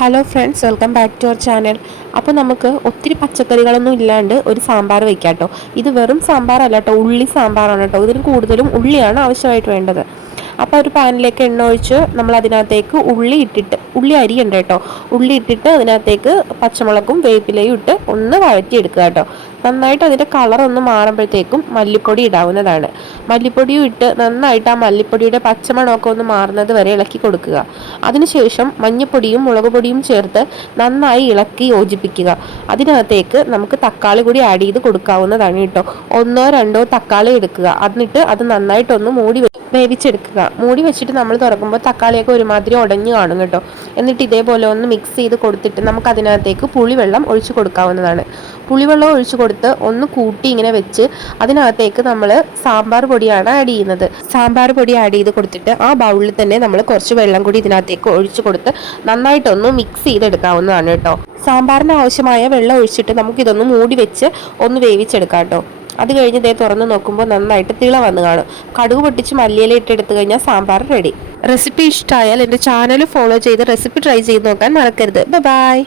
Hello friends, welcome back to our channel. അപ്പോൾ നമുക്ക് ഒത്തിരി പച്ചക്കറികളൊന്നും ഇല്ലാണ്ട് ഒരു സാമ്പാർ വെക്കാം കേട്ടോ. ഇത് വെറും സാമ്പാറല്ല കേട്ടോ, ഉള്ളി സാമ്പാറാണ് കേട്ടോ. ഇതിന് കൂടുതലും ഉള്ളിയാണ് ആവശ്യമായിട്ട് വേണ്ടത്. അപ്പോൾ ഒരു പാനിലേക്ക് എണ്ണ ഒഴിച്ച് നമ്മൾ അതിനകത്തേക്ക് ഉള്ളി അരിയണ്ട കേട്ടോ. ഉള്ളി ഇട്ടിട്ട് അതിനകത്തേക്ക് പച്ചമുളകും വേപ്പിലയും ഇട്ട് ഒന്ന് വഴറ്റിയെടുക്കുക കേട്ടോ. നന്നായിട്ട് അതിൻ്റെ കളറൊന്ന് മാറുമ്പോഴത്തേക്കും മല്ലിപ്പൊടി ഇടാവുന്നതാണ്. മല്ലിപ്പൊടിയും ഇട്ട് നന്നായിട്ട് ആ മല്ലിപ്പൊടിയുടെ പച്ചമണമൊക്കെ ഒന്ന് മാറുന്നത് വരെ ഇളക്കി കൊടുക്കുക. അതിനുശേഷം മഞ്ഞൾപ്പൊടിയും മുളക് പൊടിയും ചേർത്ത് നന്നായി ഇളക്കി യോജിപ്പിക്കുക. അതിനകത്തേക്ക് നമുക്ക് തക്കാളി കൂടി ആഡ് ചെയ്ത് കൊടുക്കാവുന്നതാണ് കേട്ടോ. ഒന്നോ രണ്ടോ തക്കാളി എടുക്കുക. എന്നിട്ട് അത് നന്നായിട്ടൊന്ന് വേവിച്ചെടുക്കുക. മൂടി വെച്ചിട്ട് നമ്മൾ തുറക്കുമ്പോൾ തക്കാളിയൊക്കെ ഒരുമാതിരി ഉടഞ്ഞു കാണും കേട്ടോ. എന്നിട്ട് ഇതേപോലെ ഒന്ന് മിക്സ് ചെയ്ത് കൊടുത്തിട്ട് നമുക്ക് അതിനകത്തേക്ക് പുളിവെള്ളം ഒഴിച്ചു കൊടുക്കാവുന്നതാണ്. പുളിവെള്ളം ഒഴിച്ചു കൊടുത്ത് ഒന്ന് കൂട്ടി ഇങ്ങനെ വെച്ച് അതിനകത്തേക്ക് നമ്മൾ സാമ്പാർ പൊടിയാണ് ആഡ് ചെയ്യുന്നത്. സാമ്പാർ പൊടി ആഡ് ചെയ്ത് കൊടുത്തിട്ട് ആ ബൗളിൽ തന്നെ നമ്മൾ കുറച്ച് വെള്ളം കൂടി ഇതിനകത്തേക്ക് ഒഴിച്ചു കൊടുത്ത് നന്നായിട്ടൊന്ന് മിക്സ് ചെയ്തെടുക്കാവുന്നതാണ് കേട്ടോ. സാമ്പാറിന് ആവശ്യമായ വെള്ളം ഒഴിച്ചിട്ട് നമുക്കിതൊന്ന് മൂടി വെച്ച് ഒന്ന് വേവിച്ചെടുക്കാം കേട്ടോ. അത് കഴിഞ്ഞ് ഇതേ തുറന്ന് നോക്കുമ്പോൾ നന്നായിട്ട് തിള വന്ന് കാണും. കടുക് പൊട്ടിച്ച് മല്ലിയില ഇട്ടെടുത്ത് കഴിഞ്ഞാൽ സാമ്പാർ റെഡി. റെസിപ്പി ഇഷ്ടമായാൽ എൻ്റെ ചാനൽ ഫോളോ ചെയ്ത് റെസിപ്പി ട്രൈ ചെയ്ത് നോക്കാൻ മറക്കരുത്. ബൈ.